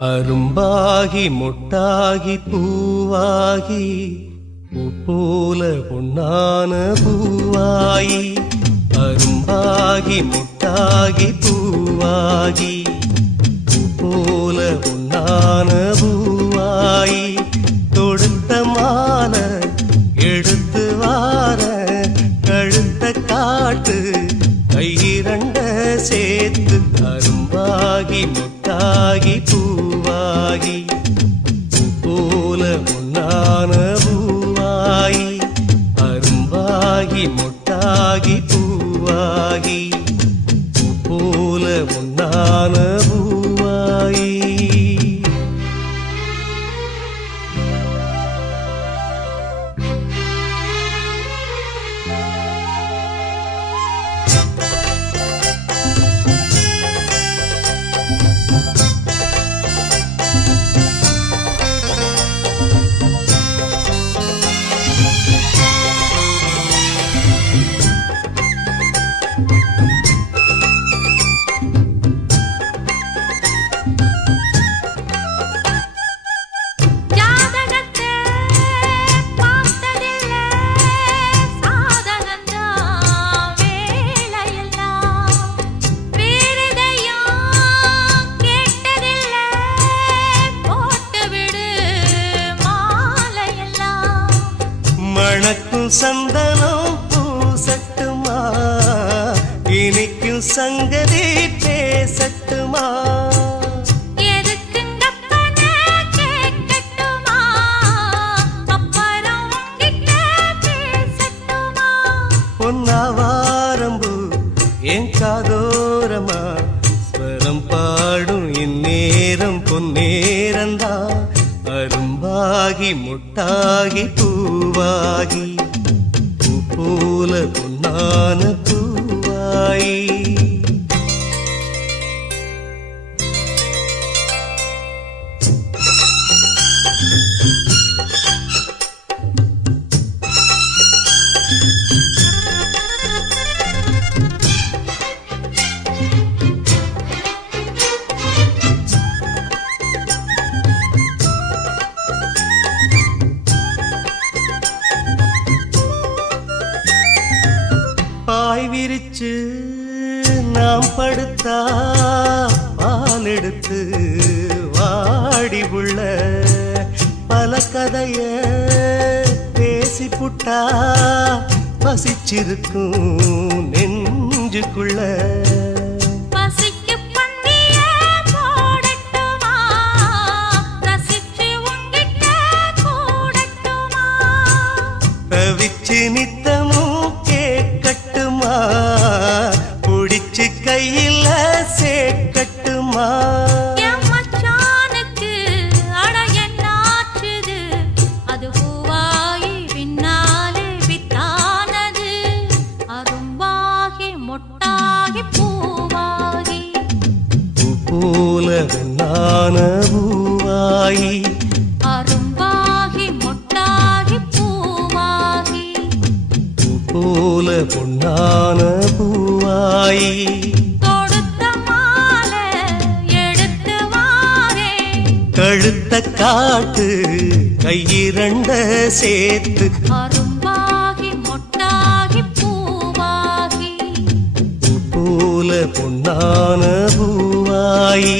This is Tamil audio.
அரும்பாகி முட்டாகி பூவாகி பூப்போல பொன்னான பூவாயி அரும்பாகி முட்டாகி பூவாகி பூப்போல பொன்னான பூவாயி தொடுத்த மாலை எடுத்து வார கழுத்த காட்டு கையிரண்ட சேர்த்து அரும்பாகி முட்டாகி பூவாகி பூப்போல பொன்னான பூவாயி அரும்பாகி முட்டாகி பூவாகி பூப்போல பொன்னான பூவாயி மணக்கும் சந்தனம் பூசட்டுமா இனிக்கும் சங்கதி பேசட்டுமா பொன்னாவாரம்பு என் காதோரமா ஸ்வரம் பாடும் இந்நேரம் பொன்னேரந்தா அரும்பாகி முட்டாகி பூவாகி பூப்போல பொன்னான பூவாயி பாய் விரிச்சு நாம் படுத்தா பால் எடுத்து வாடி உள்ள பல கதைய பேசி புட்டா பசிச்சிருக்கும் நெஞ்சுக்குள்ள தவிச்சு நித்தமும் கேட்கட்டுமா புடிச்சு கையில சேர்க்கட்டுமா பூப்போல பொன்னான பூவாயி பூப்போல பொன்னான பூவாயி தொடுத்த மாலை எடுத்து வாரே கழுத்த காட்டு கையிரண்ட சேர்த்து அரும்பாகி மொட்டாகி பூவாகி பூப்போல பொன்னான பூவாயி